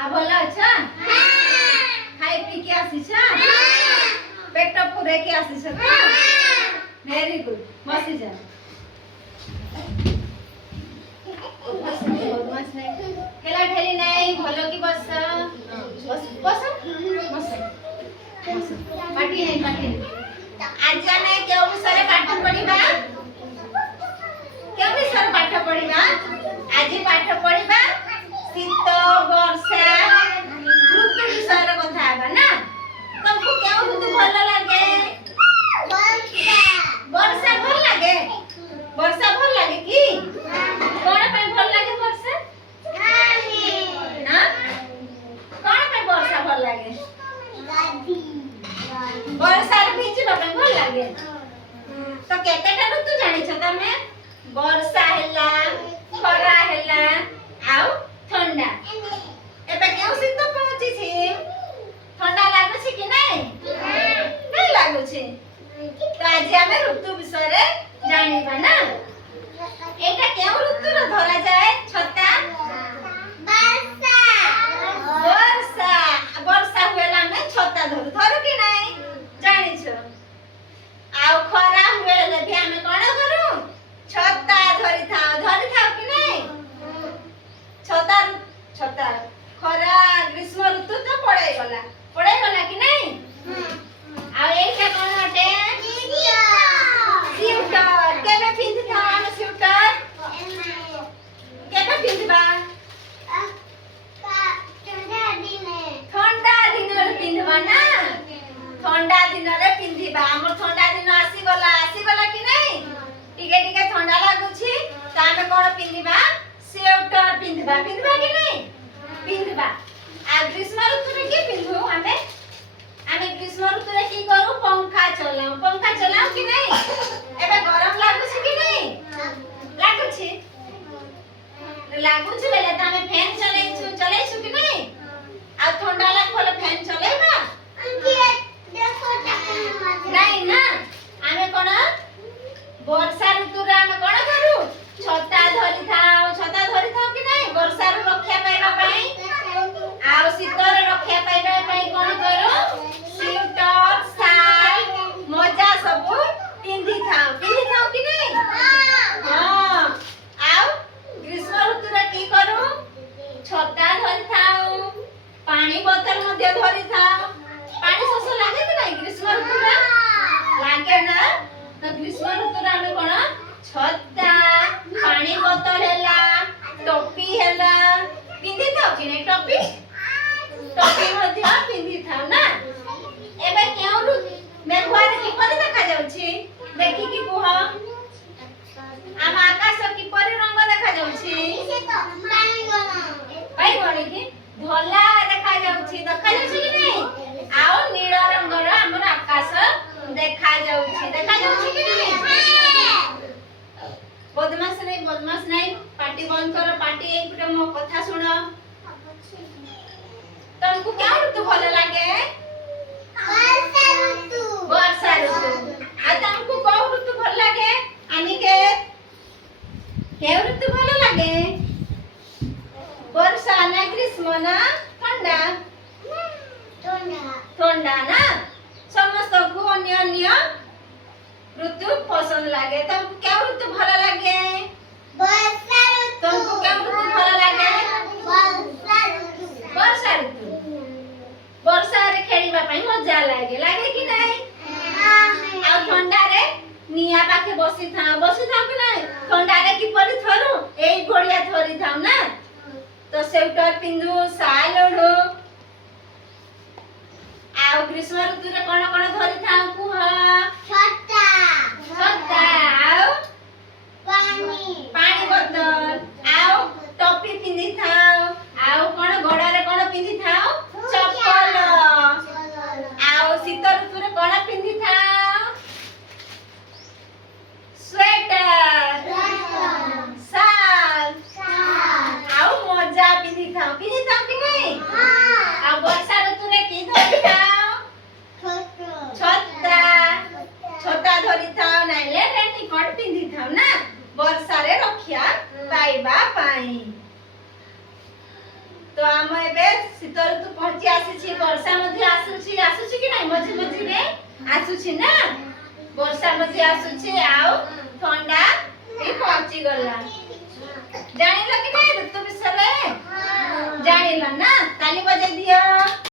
आ भल अच्छा खाई पी के आसीछ पेट पूरे के आसीछ वेरी गुड बसी जा खेला ठेली नहीं भलो की बस बस बस बस पाटी नहीं आज जाने केउ विषय पाठ पढिबा केउ विषय पाठ पढिबा आज पाठ पढिबा शीत वर्षा ऋतु विषय रे कथा हेबा ना तुमको केउ ऋतु भल लागे वर्षा भल लागे की कोन पे भल लागे वर्षा हां कोन पे वर्षा भल लागे वर्षा रे भिजिबा पे भल लागे तो केतेटा ऋतु जानि छ तमे वर्षा हैला खरा हैला आउ ठंडा एबे केउ शीत पहुंची छी ठंडा लागु छी कि नहीं लागु छी तो आज हमें ऋतु विषय रे जानिबा ना एटा केउ ऋतु रे धरा जाए छता वर्षा वर्षा हुएला में छता धरू कि नहीं जानि छ आउ खरा हुएले भी हमें कोन करू छता धरि थाओ कि नहीं छता खरा ग्रीष्म ऋतु तो पड़े गला कि नहीं आ एटा कोन हटे स्वेटर केबे पिंधि था हम स्वेटर केबे पिंधबा ठंडा दिन रे पिंधबा ना ठंडा दिन रे पिंधिबा हमर ठंडा दिन आसी गला कि नहीं टिके ठंडा लागु छी त हमें कोन पिंधिबा स्वेटर पिंधबा कि नहीं पिंधबा आ ग्रीष्म ऋतु रे की पिंधु हमें ग्रीष्म ऋतु रे की करू पंखा चलाऊ कि नहीं एबे गरम लागु छी कि नहीं लागु छी बेले त हमें फैन चलै छु कि नहीं आ ठंडा लाग बोले फैन चलेबा नहीं ना हमें कोन वर्षा ऋतु रे हमें कोन करू छता धरि थाओ कि नहीं वर्षा रे रक्षा पाइबा पई आ शीत रे रक्षा पाइबा पई कोन करू स्वेटर शाल मोजा सब पिंधि थाओ कि नहीं हां आ ग्रीष्म ऋतु रे की करू छता धरि थाओ पानी बोतल मध्ये धरि थाओ पानी शोष लागे कि नहीं ग्रीष्म ऋतु रे लागे ना तो ग्रीष्म ऋतु रे हमें कोन छता पानी बोतल हैला टोपी हैला पिंधि थाओ कि नहीं टोपी मध्ये पिंधि थाओ ना एबे केउ मेघुआर किपरि देखा जाउछि देखि कि कुह आम आकाश किपरि रंग देखा जाउछि बाईगणी की धला देखा जाउछि कि नहीं आउ नील रंगर हमर आकाश देखा जाउछि कि नहीं बदमाश नहीं पार्टी बंद करो पार्टी एक मिनट मो कथा सुनो तुमको क्या ऋतु भल लागे वर्षा ऋतु आ तुमको कौ ऋतु भल लागे अनिकेत केउ ऋतु भल लागे वर्षा ना ग्रीष्म ना ठंडा ना समस्त को अन्य ऋतु पसंद लागे तुमको क्या ऋतु भल लागे तुमको क्या ऋतु भल लागे वर्षा रे खेलिबा पई मजा लागे कि नहीं आ ठंडा रे निया पाखे बसी थाओ कि नहीं ठंडा रे की परि थरु एई घोड़िया थरी थाओ ना तो स्वेटर पिंधु शाल ओढो आ ग्रीष्म ऋतु रे कोन धरि थाओ कुह छता आउ पानी बोतल आउ टोपी पिंधि थाओ आउ कोन गोड़ा रे कोन पिंधि थाओ चप्पल आउ शीत ऋतु रे कोन पिंधि थाओ स्वेटर शाल आउ मोजा पिंधि थाओ कि नहीं आ वर्षा ऋतु रे की धरि थाओ छता धरि थाओ नाइले रेनकोट पिंधि थाओ ना वर्षा रे रक्षा पाई ଆମ ଏବେ ଶୀତ ଋତୁ ପହଞ୍ଚି ଆସିଛି ବର୍ଷା ମଧ୍ୟ ଆସୁଛି କି ନାହିଁ ମଝି ମଝିରେ ଆସୁଛି ନା ବର୍ଷା ମଧ୍ୟ ଆସୁଛି ଆଉ ଥଣ୍ଡା ବି ପହଞ୍ଚି ଗଲା ଜାଣିଲ କି ନାହିଁ ଋତୁ ବିଷୟରେ ଜାଣିଲ ନା ତାଲି ବଜେଇ ଦିଅ।